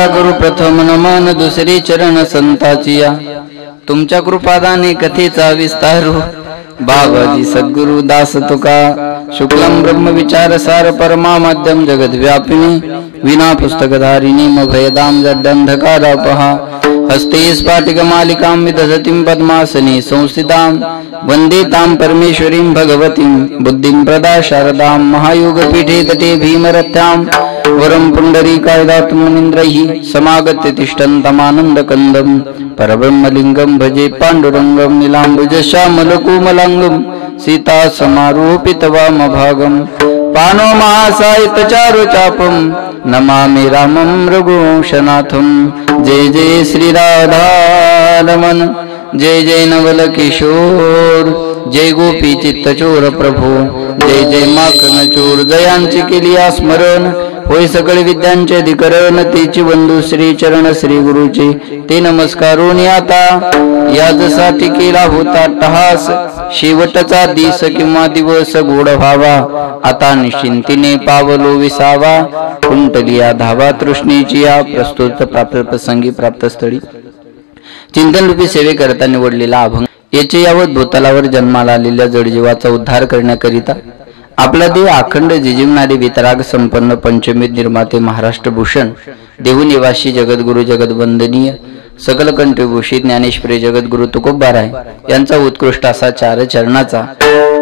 माझा गुरु प्रथम नमन दुसरी चरण संताचिया तुमच्या कृपादाने कथेचा विस्तारू बाबाजी सद्गुरु दास तुका शुक्लम ब्रह्म विचार सार परमा माध्यम जगद व्यापिनी विना पुस्तकधारिणी मभयदाम जड्डंधकारापहा हस्ते स्फाटिक मालिकां विदधतीं पद्मासने संस्थितां वन्दे तां परमेश्वरीं भगवतीं बुद्धिं प्रदा शारदां महायोगपीठे तटे भीमरथ्यां वरं पुण्डरीकायदात्मनिन्द्रैः समागत्य तिष्ठन्तमानन्दकन्दं परब्रह्मलिङ्गं भजे पाण्डुरङ्गं नीलाम्बुजश्यामलकोमलाङ्गं सीता समारोपितवामभागं पानो महासायितचारु चापं नमामि रामं रघुवंशनाथं जय जय श्री राधारमण जय जय नवल किशोर जय गोपी चित्तचोर प्रभू जय जय माखन चोर जयांची केली स्मरण होय सकळ विद्यांचे अधिकरण तेची बंधू श्री चरण श्री गुरुचे ते नमस्कारून आता याजसाठी केला होता टहास शेवटचा दिस किंवा दिवस गोड व्हावा आता निश्चिंतीने पावलो विसावा कुंटलिया धावा तृष्णेची या प्रस्तुत प्राप्त प्रसंगी प्राप्त स्थळी चिंतन रूपी सेवे करता निवडलेला अभंग याचे यावत भूतलावर जन्माला आलेल्या जडजीवाचा उद्धार करण्याकरिता आपला देह अखंड जिजिवणारे वितराग संपन्न पंचमीत निर्माते महाराष्ट्र भूषण देवनिवासी जगद्गुरु जगदवंदनीय सकल कंठभूषित ज्ञानेश्वरी जगद्गुरु तुकोबाराय यांचा उत्कृष्ट असा चार चरणाचा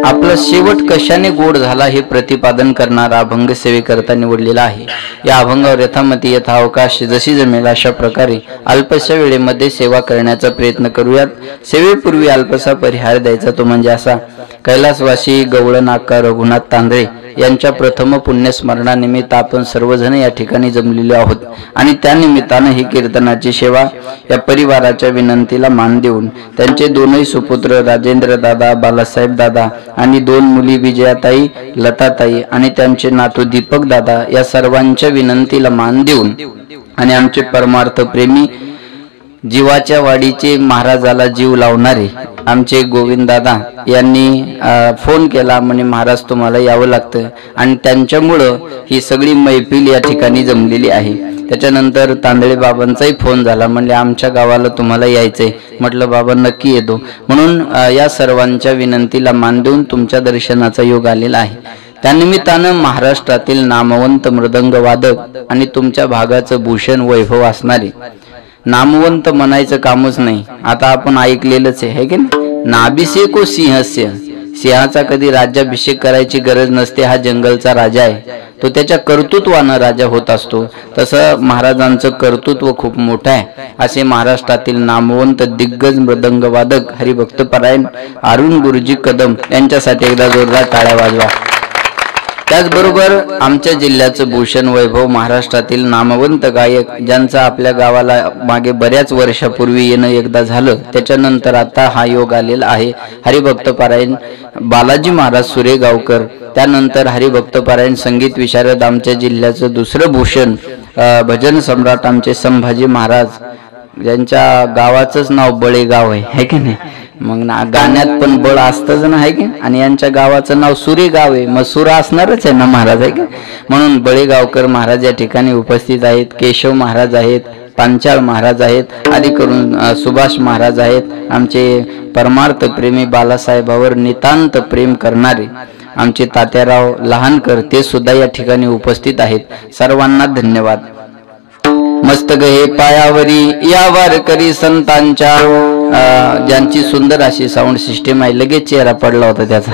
आपला शेवट कशाने गोड झाला हे प्रतिपादन करणारा अभंग सेवेकरता निवडलेला आहे। या अभंगावर यथामती यथावकाश जशी जमेल अशा प्रकारे अल्पशा वेळेमध्ये सेवा करण्याचा प्रयत्न करूयात। सेवेपूर्वी अल्पसा परिहार द्यायचा तो म्हणजे असा कैलासवासी गवळनाका रघुनाथ तांदळे यांच्या प्रथम पुण्यस्मरणानिमित्त आपण सर्वजण या ठिकाणी जमलेले आहोत आणि त्या निमित्ताने ही कीर्तनाची सेवा या परिवाराच्या विनंतीला मान देऊन त्यांचे दोनही सुपुत्र राजेंद्र दादा बालासाहेब दादा आणि दोन मुली विजयाताई लताताई आणि त्यांचे नातू दीपक दादा या सर्वांच्या विनंतीला मान देऊन आणि आमचे परमार्थ प्रेमी जीवाच्या वाडीचे महाराजाला जीव लावणारे आमचे गोविंद दादा यांनी फोन केला म्हणे महाराज तुम्हाला यावं लागतं आणि त्यांच्यामुळं ही सगळी मैफिल या ठिकाणी जमलेली आहे। त्याच्यानंतर तांदळे बाबांचाही फोन झाला म्हणजे आमच्या गावाला तुम्हाला यायचंय म्हटलं बाबा नक्की येतो म्हणून या सर्वांच्या विनंतीला मान देऊन तुमच्या दर्शनाचा योग आलेला आहे। त्यानिमित्तानं महाराष्ट्रातील नामवंत मृदंग वादक आणि तुमच्या भागाचं भूषण वैभव असणारे नामवंत म्हणायचं कामच नाही आता आपण ऐकलेलंच आहे की नाभिषेको सिंहस्य सिंहाचा कधी राज्याभिषेक करायची गरज नसते हा जंगलचा राजा आहे तो त्याच्या कर्तृत्वानं राजा होत असतो तसं महाराजांचं कर्तृत्व खूप मोठं आहे असे महाराष्ट्रातील नामवंत दिग्गज मृदंग वादक हरिभक्त परायण अरुण गुरुजी कदम यांच्यासाठी एकदा जोरदार टाळ्या वाजवा। त्याचबरोबर आमच्या जिल्ह्याचं भूषण वैभव महाराष्ट्रातील नामवंत गायक ज्यांचा आपल्या गावाला मागे बऱ्याच वर्षापूर्वी येणं एकदा झालं त्याच्यानंतर आता हा योग आलेला आहे हरिभक्त पारायण बालाजी महाराज सुरेगावकर त्यानंतर हरिभक्त पारायण संगीत विशारद आमच्या जिल्ह्याचं दुसरं भूषण भजन सम्राट आमचे संभाजी महाराज ज्यांच्या गावाचंच नाव बळेगाव आहे की नाही मग ना गाण्यात पण बळ असतच ना आहे की आणि यांच्या गावाचं नाव सुरेगाव आहे मग सुरा असणारच आहे ना महाराज आहे की म्हणून बळेगावकर महाराज या ठिकाणी उपस्थित आहेत केशव महाराज आहेत पांचाळ महाराज आहेत आदी करून सुभाष महाराज आहेत आमचे परमार्थ प्रेमी बालासाहेबावर नितांत प्रेम करणारे आमचे तात्याराव लहानकर ते सुद्धा या ठिकाणी उपस्थित आहेत सर्वांना धन्यवाद। मस्तक हे पायावरी या वारकरी संतांच्या ज्यांची सुंदर अशी साऊंड सिस्टीम आहे लगेच चेहरा पडला होता त्याचा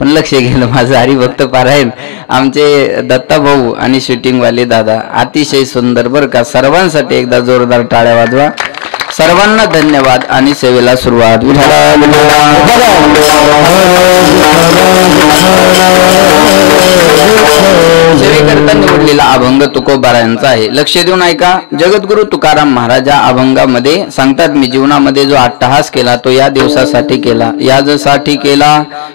पण लक्ष गेलं माझं हरिभक्त पारायण आमचे दत्ता भाऊ आणि शूटिंग वाले दादा अतिशय सुंदर बरं का सर्वांसाठी एकदा जोरदार टाळ्या वाजवा सर्वांना धन्यवाद आणि सेवेला सुरुवात। सेवेकरता निवडलेला अभंग तुकोबारायांचा आहे लक्ष देऊन ऐका। जगद्गुरु तुकाराम महाराज अभंगामध्ये सांगतात मी जीवनामध्ये जो अट्टहास केला तो या दिवसासाठी केला यासाठी केला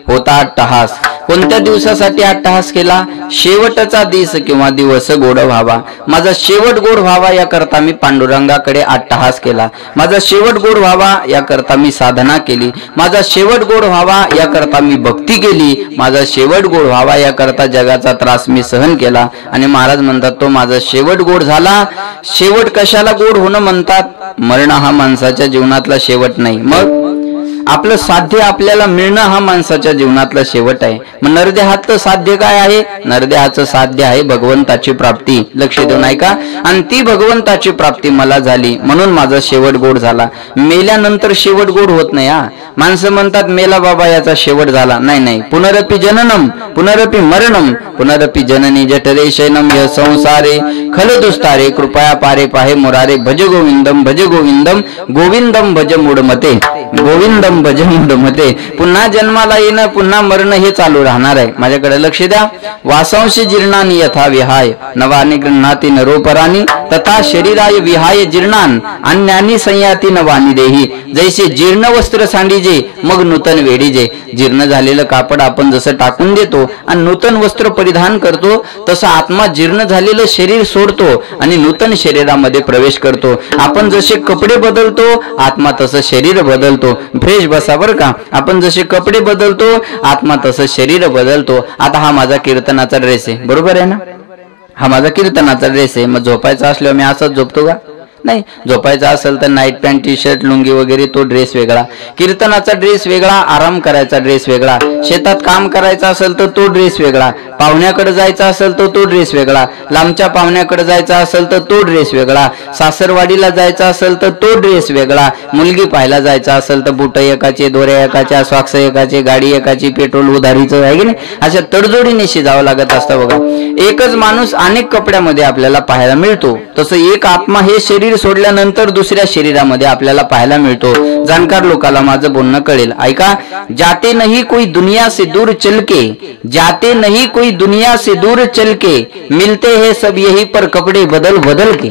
होता अट्टहास कोणत्या दिवसासाठी अट्टहास केला? शेवटचा दिस किंवा दिवस गोड व्हावा, माझा शेवट गोड व्हावा याकरता मी पांडुरंगाकडे अट्टहास केला, माझा शेवट गोड व्हावा याकरता मी साधना केली, माझा शेवट गोड व्हावा याकरता मी भक्ती केली, माझा शेवट गोड व्हावा याकरता जगाचा त्रास मी सहन केला. आणि महाराज म्हणतात तो माझा शेवट गोड झाला. शेवट कशाला गोड होणं म्हणतात? मरण हा माणसाच्या जीवनातला शेवट नाही, मग आपलं साध्य आपल्याला मिळणं हा माणसाच्या जीवनातला शेवट आहे. मग नरदेहाचं साध्य काय आहे? नरदेहाचं साध्य आहे भगवंताची प्राप्ती. लक्ष देऊ नाही का? आणि ती भगवंताची प्राप्ती मला झाली म्हणून माझा शेवट गोड झाला. मेल्यानंतर शेवट गोड होत नाही. माणसं म्हणतात मेला बाबा याचा शेवट झाला. नाही नाही, पुनरपि जननम पुनरपि मरणम पुनरपि जननी जठरे शयनम य संसारे खलदुस्तारे कृपया पारे पाहे मुरारे भज गोविंदम गोविंदम भज मूढमते गोविंदम भज मूढमते. पुन्हा जन्माला येणं पुन्हा मरण हे चालू राहणार आहे. माझ्याकडे लक्ष द्या. वासांशी जीर्णानी यथा विहाय नवानी गृह्णाती नरोपरानी तथा शरीराय विहाय जीर्णान अन्यानी संयाती नवानी देही. जैसे जीर्ण वस्त्र सांडीजे मग नूतन वेडीजे. जीर्ण झालेलं कापड आपण जसं टाकून देतो आणि नूतन वस्त्र परिधान करतो तसं आत्मा जीर्ण झालेलं शरीर सोडतो आणि नूतन शरीरामध्ये प्रवेश करतो. आपण जसे कपडे बदलतो आत्मा तसं शरीर बदलतो. फ्रेश बसा बरं का. आपण जसे कपडे बदलतो आत्मा तसं शरीर बदलतो. आता हा माझा कीर्तनाचा ड्रेस आहे, बरोबर आहे ना? हा माझा कीर्तनाचा ड्रेस आहे. मग झोपायचा असल्यावर मी असंच झोपतो का? नाही. झोपायचा असेल तर night pant T shirt lungi वगैरे तो ड्रेस वेगळा, कीर्तनाचा ड्रेस वेगळा, आराम करायचा ड्रेस वेगळा, शेतात काम करायचा असेल तर तो ड्रेस वेगळा, पाहुण्याकडे जायचा असेल तर तो ड्रेस वेगळा, लांबच्या पाहुण्याकडे जायचा असेल तर तो ड्रेस वेगळा, सासरवाडीला जायचा असेल तर तो ड्रेस वेगळा, मुलगी पाहायला जायचा असेल तर बुट एकाचे, दोऱ्या एकाच्या, सॉक्स एकाचे, गाडी एकाची, पेट्रोल उधारीचं आहे की नाही. अशा तडजोडीने शिजावं लागत असतं बघा. एकच माणूस अनेक कपड्यामध्ये आपल्याला पाहायला मिळतो. तसं एक आत्मा हे शरीर सोडल्यानंतर दुसऱ्या शरीरामध्ये आपल्याला पाहायला मिळतो. जाणकार लोकांना माझं बोलणं कळेल. ऐका. जाते नहीं कोई दुनिया से दूर चल के, जाते नहीं कोई दुनिया से दूर चल के, मिलते हैं सब यही पर कपडे बदल बदल के.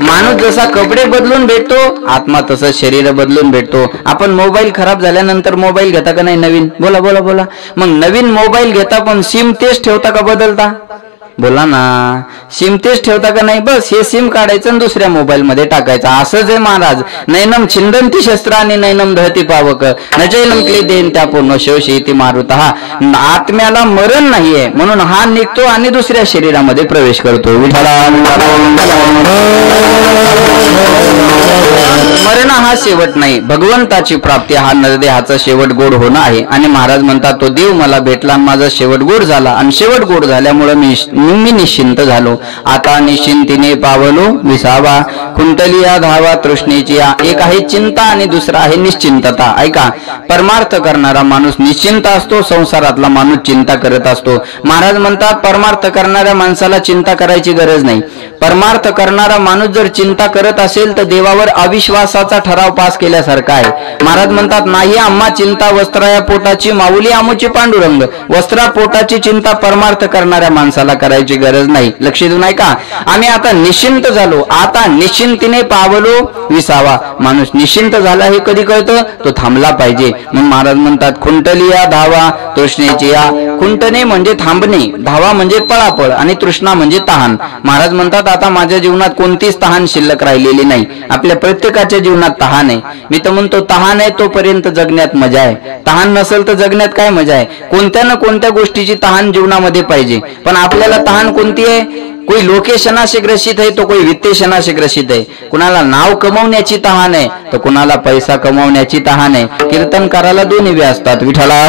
माणूस जसा कपडे बदलून भेटतो आत्मा तसं शरीर बदलून भेटतो. आपण मोबाईल खराब झाल्यानंतर मोबाईल घेता का नाही नवीन? बोला बोला बोला. मग नवीन मोबाईल घेता पण सिम तेच ठेवता का बदलता? बोला ना. सिम तेच ठेवता का नाही? बस हे सिम काढायचं आणि दुसऱ्या मोबाईल मध्ये टाकायचं. असंच आहे महाराज. नैनम छिंदंती शस्त्राने नैनम दहती पावक नचैनम क्लेदेन त्या पूर्ण शेवशी मारुत. हा आत्म्याला मरण नाहीये म्हणून हा निघतो आणि दुसऱ्या शरीरामध्ये प्रवेश करतो. मरण हा शेवट नाही, भगवंताची प्राप्ती हा नरदेहाचा शेवट गोड होणं आहे. आणि महाराज म्हणतात तो देव मला भेटला, माझा शेवट गोड झाला आणि शेवट गोड झाल्यामुळे मी निश्चिंत झालो. आता निश्चिंतीने पावलो विसावा कुंटलिया धावा तृष्णेची. एक आहे चिंता आणि दुसरा आहे निश्चिंतता. ऐका. परमार्थ करणारा माणूस निश्चिंत असतो, संसारातला माणूस चिंता करत असतो. महाराज म्हणतात परमार्थ करणाऱ्या माणसाला चिंता करायची गरज नाही. परमार्थ करणारा माणूस जर चिंता करत असेल तर देवावर अविश्वासाचा ठराव पास केल्यासारखा आहे. महाराज म्हणतात नाही आम्हा चिंता वस्त्राया पोटाची माऊली आमुची पांडुरंग. वस्त्रा पोटाची चिंता परमार्थ करणाऱ्या माणसाला करायची गरज नाही. लक्ष देऊ नाही का? आम्ही आता निश्चिंत झालो. आता निश्चिंतीने पावलो विसावा. माणूस निश्चिंत झाला हे कधी कळतं? तो थांबला पाहिजे. म्हणून महाराज म्हणतात खुंटलिया धावा तृष्णेची. या खुंटणे म्हणजे थांबणे, धावा म्हणजे पळापळ आणि तृष्णा म्हणजे तहान. महाराज म्हणतात आता माझ्या जीवनात कोणतीच तहान शिल्लक राहिलेली नाही. आपल्या प्रत्येकाच्या जीवनात तहान आहे. मी तर म्हणतो तहान आहे तोपर्यंत जगण्यात मजा आहे. तहान नसेल तर जगण्यात काय मजा आहे? कोणत्या ना कोणत्या गोष्टीची तहान जीवनामध्ये पाहिजे. पण आपल्याला तहान कोणती आहे? कोई लोकेशनाशी ग्रसित आहे तो कोई वित्तेशनाशी ग्रसित आहे. कुणाला नाव कमवण्याची तहान आहे तर कुणाला पैसा कमवण्याची तहान आहे. कीर्तनकाराला दोन्ही वे असतात. विठ्ठला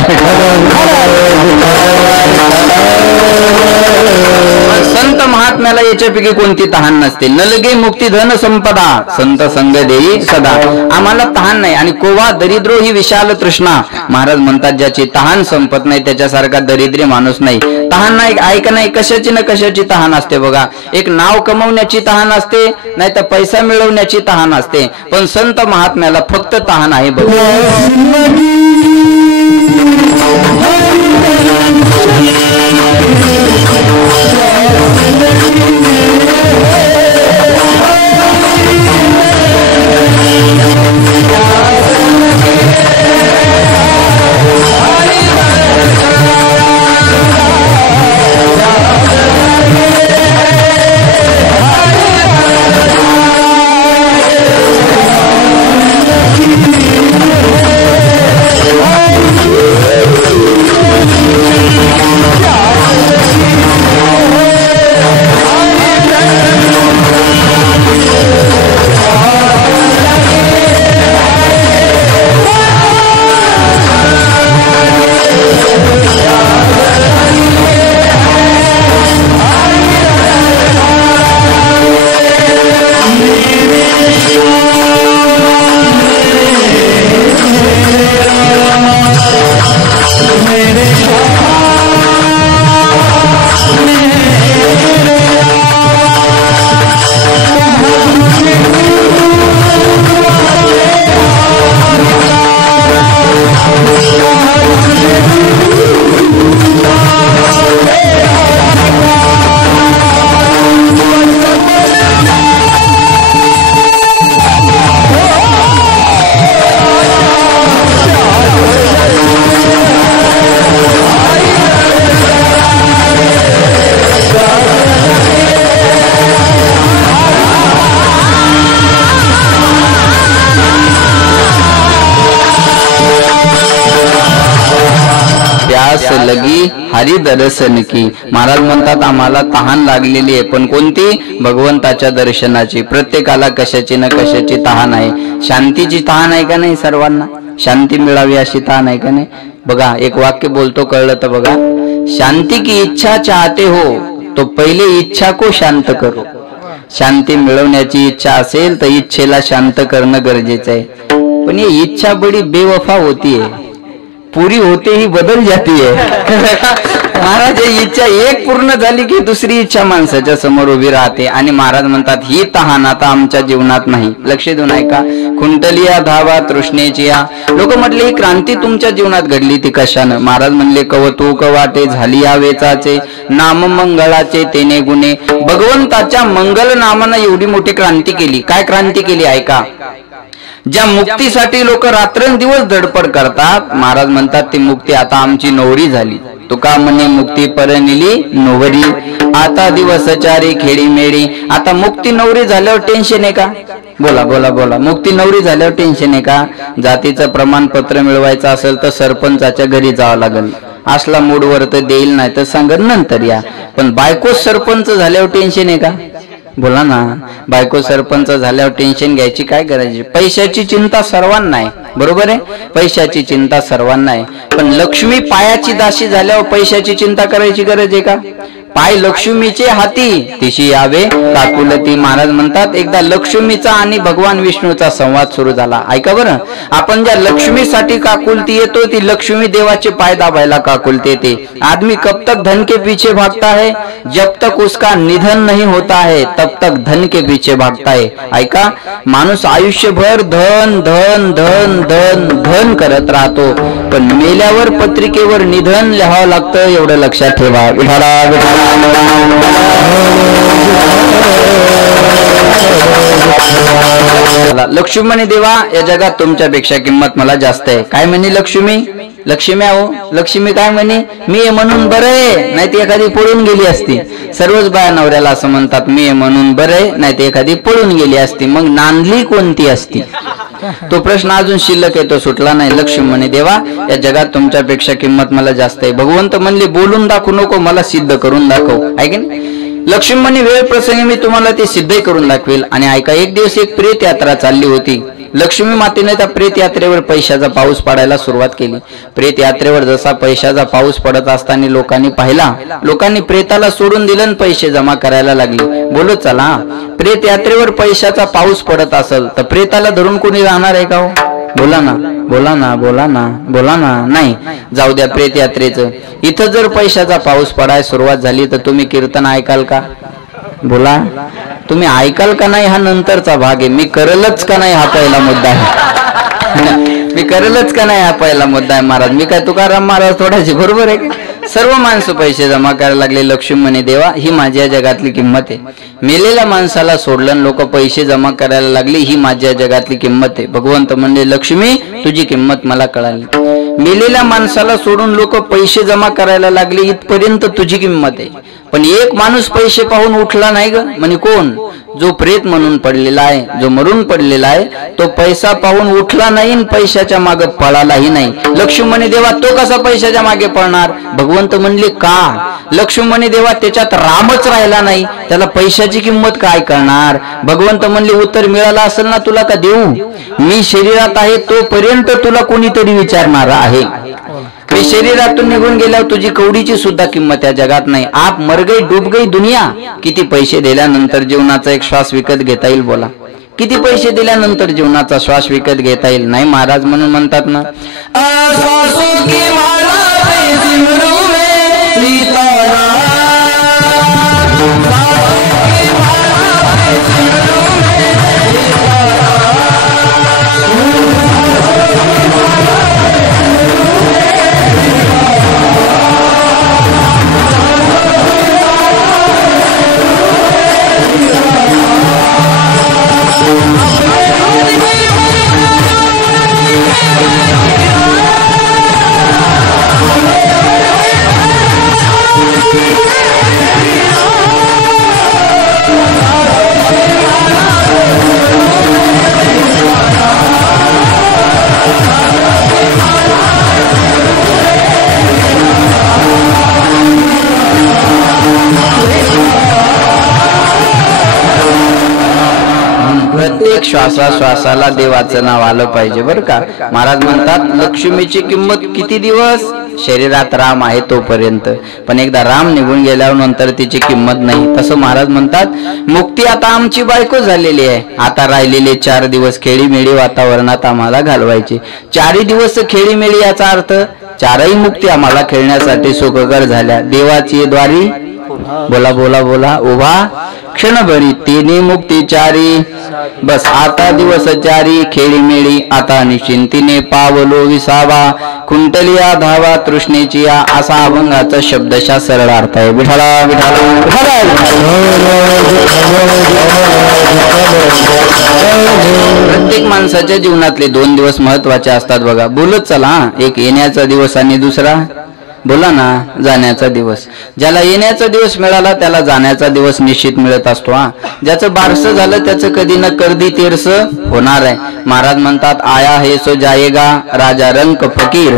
संत महात्म्याला याच्यापैकी कोणती तहान नसते. नलगे मुक्ती धन संपदा संत संग देई सदा. आम्हाला तहान नाही. आणि कोवा दरिद्रो ही विशाल तृष्णा. महाराज म्हणतात ज्याची तहान संपत नाही त्याच्यासारखा दरिद्री माणूस नाही. तहान नाही ऐक नाही कशाची ना कशाची तहान असते बघा. एक नाव कमवण्याची तहान असते, नाही तर पैसा मिळवण्याची तहान असते. पण संत महात्म्याला फक्त तहान आहे बघा. लगी हरी दर्शन की. महाराज म्हणतात आम्हाला तहान लागलेली आहे, पण कोणती? भगवंताच्या दर्शनाची. प्रत्येकाला कशाची ना कशाची तहान आहे. शांतीची तहान आहे का नाही? सर्वांना शांती मिळावी अशी तहान आहे का नाही? बघा एक वाक्य बोलतो, कळलं तर बघा. शांती की इच्छा चाहते हो तो पहिले इच्छा को शांत करो. शांती मिळवण्याची इच्छा असेल तर इच्छेला शांत करणं गरजेचं आहे. पण ये इच्छा बड़ी बेवफा होती है, पूरी होते ही बदल जाती है. महाराज इच्छा एक पूर्ण झाली की दुसरी इच्छा माणसाच्या समोर उभी राहते. आणि महाराज म्हणतात ही तहान आता आमच्या जीवनात नाही. लक्ष देऊन ऐका. खुंटलिया धावा तृष्णेची. लोक म्हटले ही क्रांती तुमच्या जीवनात घडली ती कशानं? महाराज म्हणले कवतुक वाटे झाली या वेचाचे, नाम मंगळाचे तेने गुणे. भगवंताच्या मंगल नामानं एवढी मोठी क्रांती केली. काय क्रांती केली ऐका. ज्या मुक्तीसाठी लोक रात्रंदिवस धडपड करतात, महाराज म्हणतात ती मुक्ती आता आमची नवरी झाली. तुका म्हणे मुक्ती परनिली नवरी, आता दिवसचारी खेडी मेडी. आता मुक्ती नवरी झाल्यावर टेन्शन आहे का? बोला बोला बोला. मुक्ती नवरी झाल्यावर टेन्शन आहे का? जातीचं प्रमाणपत्र मिळवायचं असेल तर सरपंचाच्या घरी जावं लागेल. असला मूडवर तर देईल, नाही तर सांगत नंतर या. पण बायको सरपंच झाल्यावर टेन्शन आहे का? बोला ना. बायको सरपंच झाल्यावर टेन्शन घ्यायची काय गरज? पैशाची चिंता सर्वांना आहे, बरोबर आहे. पैशाची चिंता सर्वांना आहे. पण लक्ष्मी पायाची दासी झाल्यावर पैशाची चिंता करायची गरज आहे का? पाय लक्ष्मीचे हाती तिशी यावे काकुलती. महाराज म्हणतात एकदा लक्ष्मीचा आणि भगवान विष्णूचा संवाद सुरू झाला. ऐका बरं. आपण ज्या लक्ष्मीसाठी काकुलती येतो ती लक्ष्मी देवाचे पाय दाबायला काकुलती येते. आदमी कब तक धन के पीछे भागता है, जब तक उसका निधन नहीं होता है तब तक धन के पीछे भागता है. ऐका. माणूस आयुष्यभर धन धन धन धन धन करत राहतो, पण मेल्यावर पत्रिकेवर निधन लिहावं लागतं, एवढं लक्षात ठेवा. लक्ष्मी म्हणे देवा या जगात तुमच्यापेक्षा किंमत मला जास्त आहे. काय म्हणे लक्ष्मी? लक्ष्मी आहो. लक्ष्मी काय म्हणे? मी आहे म्हणून बरं आहे, नाही ती एखादी पळून गेली असती. सर्वच बाया नवऱ्याला असं म्हणतात मी आहे म्हणून बरं आहे, नाही ती एखादी पळून गेली असती. मग नांदली कोणती असती? तो प्रश्न अजून शिल्लक आहे, तो सुटला नाही. लक्ष्मी म्हणे देवा या जगात तुमच्यापेक्षा किंमत मला जास्त आहे. भगवंत म्हणले बोलून दाखवू नको, मला सिद्ध करून दाखव. आहे की नाही? लक्ष्मी म्हणे वेळ प्रसंगी मी तुम्हाला ते सिद्ध करून दाखवेल. आणि ऐका. एक दिवस एक प्रेत यात्रा चालली होती. लक्ष्मी मातेने त्या प्रेत यात्रेवर पैशाचा पाऊस पडायला सुरुवात केली. प्रेत यात्रेवर जसा पैशाचा पाऊस पडत असताना लोकांनी पाहिला. लोकांनी प्रेताला सोडून दिलं आणि पैसे जमा करायला लागले. बोलत चला. प्रेत यात्रेवर पैशाचा पाऊस पडत असेल तर प्रेताला धरून कोणी राहणार आहे का हो? बोला ना बोला ना बोला ना बोला ना. नाही. जाऊ द्या प्रेत यात्रेचं. इथं जर पैशाचा पाऊस पडायला सुरुवात झाली तर तुम्ही कीर्तन ऐकाल का? बोला. तुम्ही ऐकाल का नाही हा नंतरचा भाग आहे. मी करेलच का नाही हा पहिला मुद्दा आहे. मी करेलच का नाही हा पहिला मुद्दा आहे. महाराज मी काय तुकाराम महाराज थोडाशी, बरोबर आहे. सर्व माणसं पैसे जमा करायला लागले. लक्ष्मी म्हणे देवा ही माझ्या जगातली किंमत आहे. मेलेल्या माणसाला सोडलं लोक पैसे जमा करायला लागले, ही माझ्या जगातली किंमत आहे. भगवंत म्हणले लक्ष्मी तुझी किंमत मला कळाली. मेलेल्या माणसाला सोडून लोक पैसे जमा करायला लागले इथपर्यंत तुझी किंमत आहे. पण एक माणूस पैसे पाहून उठला नाही ग. म्हणे कोण? जो प्रेत म्हणून पडलेला आहे, जो मरून पडलेला आहे, तो पैसा पाहून उठला नाही, पैशाच्या मागे पळालाही नाही. लक्ष्मी म्हणे देवा तो कसा पैशाच्या मागे पळणार? भगवंत म्हणले का? लक्ष्मी म्हणे देवा त्याच्यात रामच राहिला नाही, त्याला पैशाची किंमत काय करणार? भगवंत म्हणले उत्तर मिळालं असेल ना तुला का देऊ? मी शरीरात आहे तोपर्यंत तुला कोणीतरी विचारणार आहे. मी शरीरातून निघून गेल्यावर तुझी कवडीची सुद्धा किंमत या जगात नाही. आप मर गई डूब गई दुनिया. किती पैसे दिल्यानंतर जीवनाचा एक श्वास विकत घेता येईल? बोला. किती पैसे दिल्यानंतर जीवनाचा श्वास विकत घेता येईल? नाही. महाराज म्हणून म्हणतात ना प्रत्येक श्वासाला देवाचं नाव आलं पाहिजे बरं का. महाराज म्हणतात लक्ष्मीची किंमत किती दिवस, शरीरात राम आहे तोपर्यंत, पण एकदा राम निघून गेल्यावर नंतर तिची किंमत नाही. तसं महाराज म्हणतात मुक्ती आता आमची बायको झालेली आहे, आता राहिलेले 4 दिवस खेळीमेळी वातावरणात आम्हाला घालवायचे. 4 दिवस खेळीमेळी याचा अर्थ 4ही मुक्ती आम्हाला खेळण्यासाठी सुखकर झाल्या. देवाची द्वारी बोला बोला बोला उभा क्षणभरी 3 मुक्ती 4. बस आता दिवस 4 खेळीमेळी आता निश्चिंतीने पावलो विसावा, कुंटलिया धावा तृष्णेची या, असा अभंगाचा शब्दशः सरळ अर्थ आहे. विठाला विठाला. प्रत्येक माणसाच्या जीवनातले 2 दिवस महत्वाचे असतात बघा. बोलत चला, एक येण्याचा दिवस आणि दुसरा बोला ना जाण्याचा दिवस. ज्याला येण्याचा दिवस मिळाला त्याला जाण्याचा दिवस निश्चित मिळत असतो. ज्याचं बारसं झालं त्याचं कधी न कधी तेरस होणार आहे. महाराज म्हणतात आया है सो जाएगा राजा रंक फकीर.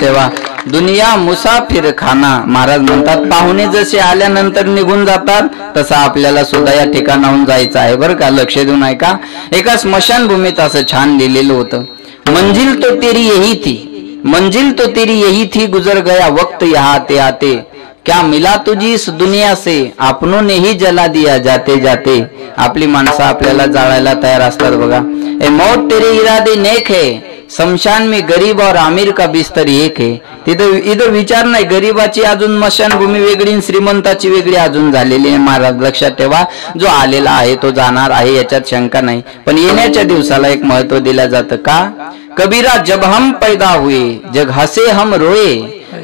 तेव्हा दुनिया मुसाफिर खाना. महाराज म्हणतात पाहुणे जसे आल्यानंतर निघून जातात तसं आपल्याला सुद्धा या ठिकाणाहून जायचं आहे बरं का. लक्ष देऊन ऐका. एका स्मशानभूमीत असं छान लिहिलेलं होतं मंजिल तो तेरी यही थी, मंजिल तो तेरी यही थी, गुजर गया वक्त यहाँ आते आते, क्या मिला तुझी इस दुनिया से, आपनों ने ही जला दिया जाते जाते. आपली माणसं आपल्याला जाळायला तयार असतात बघा. ए मौत तेरे इरादे नेक है, शमशान में गरीब और आमिर का बिस्तर एक है. तिथं इथं विचार नाही, गरीबाची अजून स्मशानभूमी वेगळी, श्रीमंताची वेगळी अजून झालेली आहे. महाराज लक्षात ठेवा, जो आलेला आहे तो जाणार आहे याच्यात शंका नाही, पण येण्याच्या दिवसाला एक महत्व दिलं जातं का. कबीरा जब हम पैदा हुए जग हसे हम रोए,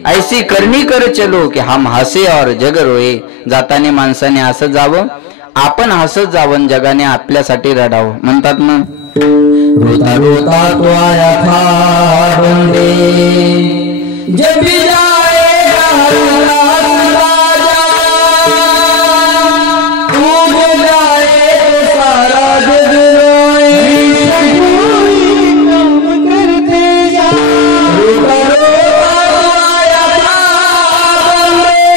ऐसी करणी कर चलो की हम हसे और जग रोए. जाताने माणसाने हसत जावं, आपण हसत जावं, जगाने आपल्यासाठी रडावं. म्हणतात ना रोता रोता तो आया था बंदे, जब जाएगा राजा, तू जाए तो सारा जग रोए, काम करते जा. रोता रोता तो आया था बंदे,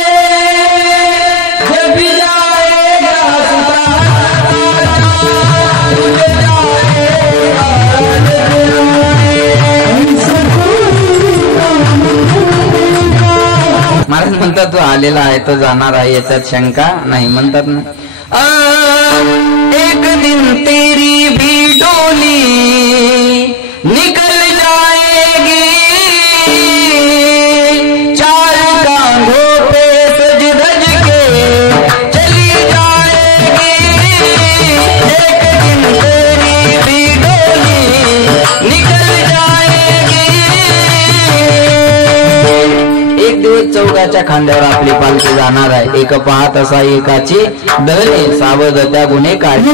जब जाएगा महाराज म्हणतात तो आलेला आहे तो जाणार आहे याच्यात शंका नाही. म्हणतात ना एक दिन तेरी भी डोली निकल जाएगी, 4 काम चौघाच्या खांद्यावर आपली पालखी जाणार आहे. एक पाहत असा एकाची दहने सावध त्या गुन्हे काढी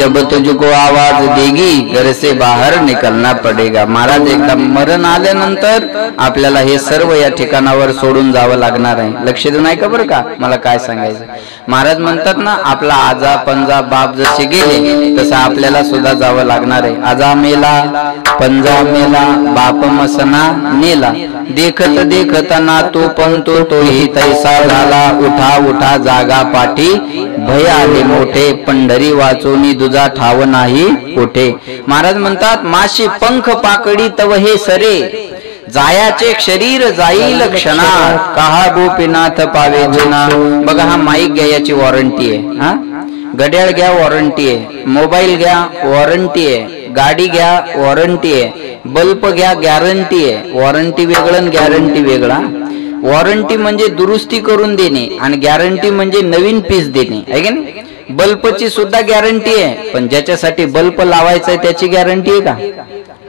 जब तुझको आवाज देगी घर से बाहेर निकलना पडेगा. महाराज एकदा मरण आल्यानंतर आपल्याला हे सर्व या ठिकाणावर सोडून जावं लागणार आहे. लक्ष देऊन ऐका बरं का मला काय सांगायचं. महाराज म्हणतात ना आपला आजा पंजा बाप जसे गेले तसं आपल्याला सुद्धा जावं लागणार आहे. आजा मेला पंजा मेला बाप मसना नेला देखत देखत ना तो पण तोही तैसा झाला. उठा उठा जागा पाठी भय आले मोठे पंढरी वाचोनी दुजा ठाव नाही कोठे. महाराज म्हणतात माशी पंख पाकडी तव हे सरे जायाचे शरीर जाईल क्षणात कहा गोपीनाथ पावे जना. बघा हा माईक घ्या याची वॉरंटी आहे. हा घड्याळ घ्या वॉरंटी आहे. मोबाईल घ्या वॉरंटी आहे. गाडी घ्या वॉरंटी आहे. बल्ब घ्या गॅरंटी आहे. वॉरंटी वेगळं गॅरंटी वेगळा. वॉरंटी म्हणजे दुरुस्ती करून देणे आणि गॅरंटी म्हणजे नवीन पीस देणे आहे की नाही. बल्बची सुद्धा गॅरंटी आहे पण ज्याच्यासाठी बल्ब लावायचा आहे त्याची गॅरंटी आहे का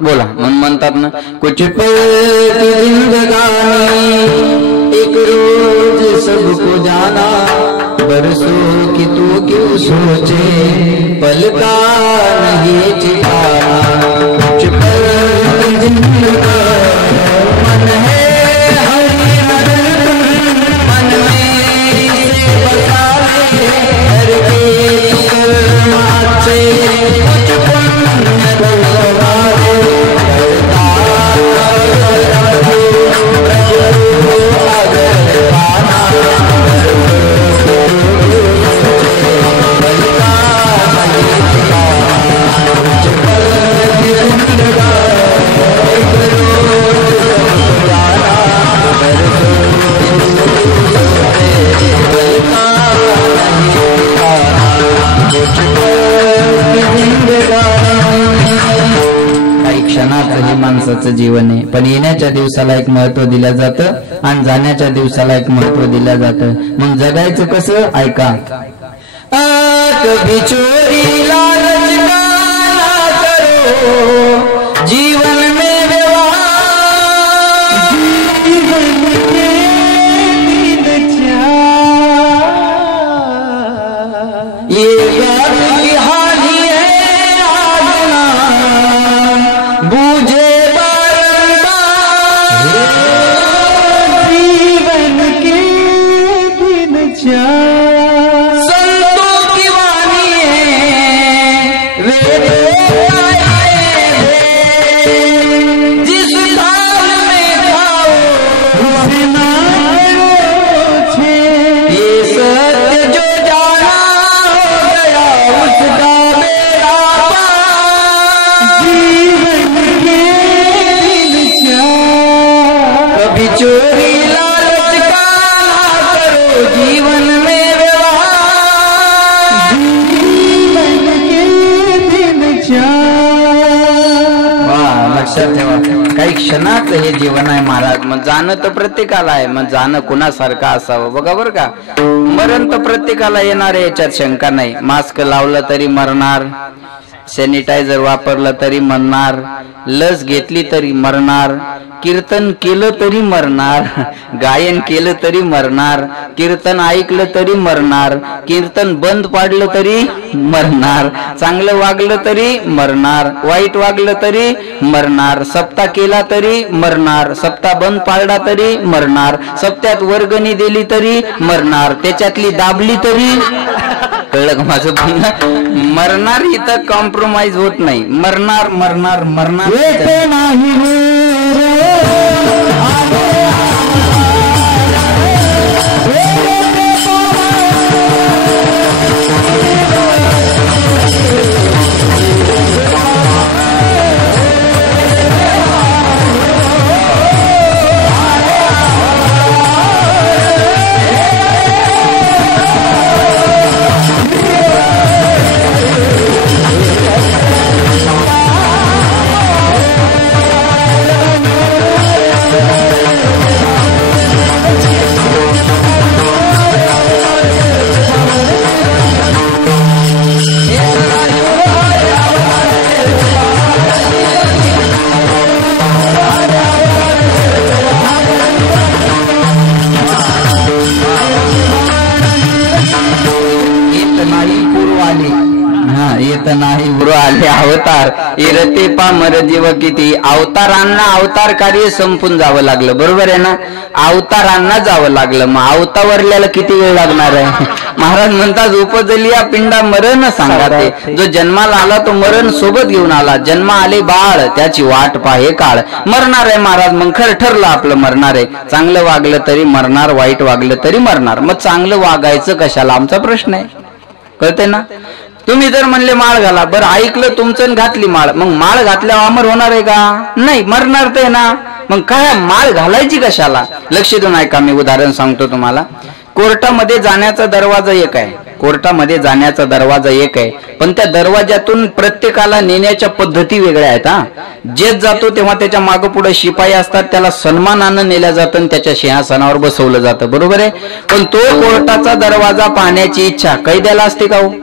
बोला. म्हणून म्हणतात ना कुछ एक रोज सबको जाना बरसों की तू क्यों सोचे पल का नहीं ठिकाना. कुछ पल मन है माणसाचं जीवन आहे पण येण्याच्या दिवसाला एक महत्व दिलं जातं आणि जाण्याच्या दिवसाला एक महत्व दिलं जातं. मग जगायचं कसं ऐका. कभी चोरी लालच ना करो जीवन में ये बात की हानि है आजना बूझे संतों की वाणी है जिस दाल में खाओ ये सत्य जो जाना हो गया उसका बेड़ा कभी चोरी लालच का ना करो जीवन में लक्षात ठेवा काही क्षणात हे जीवन आहे महाराज. मग जाणं तर प्रत्येकाला आहे मग जाणं कुणासारखं असावं बघा बरं का. मरण तर प्रत्येकाला येणार आहे याच्यात शंका नाही. मास्क लावलं तरी मरणार सॅनिटायझर वापरलं तरी मरणार, लस घेतली तरी मरणार, कीर्तन केलं तरी मरणार, गायन केलं तरी मरणार, कीर्तन ऐकलं तरी मरणार, कीर्तन बंद पाडलं तरी मरणार, चांगलं वागलं तरी मरणार, वाईट वागलं तरी मरणार, सप्ताह केला तरी मरणार, सप्ताह बंद पाडला तरी मरणार, सप्त्यात वर्गणी दिली तरी मरणार, त्याच्यातली दाबली तरी कळलं का माझं म्हणणं? मरणार इथं कॉम्प्रोमाइज होत नाही, मरणार मरणार मरणार नाही गुरु आले अवतार इरते पामर जीव किती. अवतारांना अवतार कार्य संपून जावं लागलं, बरोबर आहे ना? अवतारांना जावं लागलं, मग अवतावरल्याला किती वेळ लागणार आहे? महाराज म्हणतात उपजलिया पिंडा मरण सांगा ते. जो जन्माला आला तो मरण सोबत घेऊन आला. जन्म आले बाळ त्याची वाट पाहे काळ. मरणार आहे महाराज, मग खरं ठरलं आपलं मरणार आहे. चांगलं वागलं तरी मरणार, वाईट वागलं तरी मरणार. मग चांगलं वागायचं कशाला आमचा प्रश्न आहे, कळते ना? तुम्ही जर म्हणले माळ घाला, बरं ऐकलं तुमचं घातली माळ, मग माळ घातल्यावर अमर होणार आहे का? नाही, मरणार ते ना. मग काय माळ घालायची कशाला? लक्ष देऊन ऐका, मी उदाहरण सांगतो तुम्हाला. कोर्टामध्ये जाण्याचा दरवाजा एक आहे, कोर्टामध्ये जाण्याचा दरवाजा एक आहे, पण त्या दरवाजातून प्रत्येकाला नेण्याच्या पद्धती वेगळ्या आहेत. हा, जेच जातो तेव्हा त्याच्या मागे पुढे शिपाई असतात, त्याला सन्मानानं नेल्या जातं आणि त्याच्या सिंहासनावर बसवलं जातं, बरोबर आहे? पण तो कोर्टाचा दरवाजा पाहण्याची इच्छा कैद्याला असते का हो?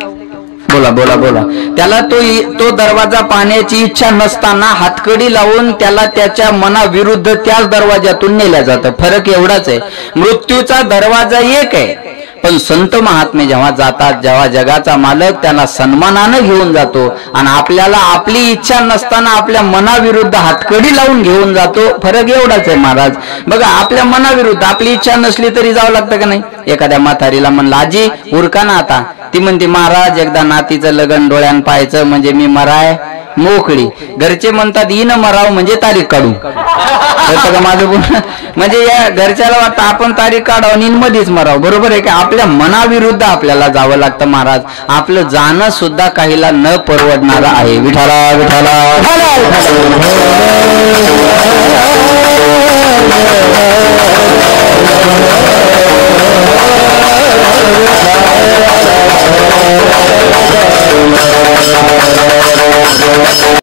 बोला बोला बोला. त्याला तो दरवाजा पाहण्याची इच्छा नसताना हातकडी लावून त्याला त्याच्या मनाविरुद्ध त्याच दरवाजातून नेल्या जातं. फरक एवढाच आहे, मृत्यूचा दरवाजा एक आहे, पण संत महात्मे जेव्हा जातात, जेव्हा जगाचा मालक त्यांना सन्मानानं घेऊन जातो आणि आपल्याला आपली इच्छा नसताना आपल्या मनाविरुद्ध हातकडी लावून घेऊन जातो. फरक एवढाच आहे महाराज. बघा, आपल्या मनाविरुद्ध आपली इच्छा नसली तरी जावं लागतं का नाही? एखाद्या म्हातारीला म्हणलं आजी उरका ना आता, ती म्हणते महाराज एकदा नातीचं लग्न डोळ्यान पाहायचं म्हणजे मी मराय मोकळी. घरचे म्हणतात इन मराव म्हणजे तारीख काढू. का माझं बोलणं म्हणजे या घरच्याला वाटतं आपण तारीख काढावं इन मध्येच मराव, बरोबर आहे का? आपल्या मनाविरुद्ध आपल्याला जावं लागतं महाराज. आपलं जाणं सुद्धा काहीला न परवडणारं आहे. विठाला विठाला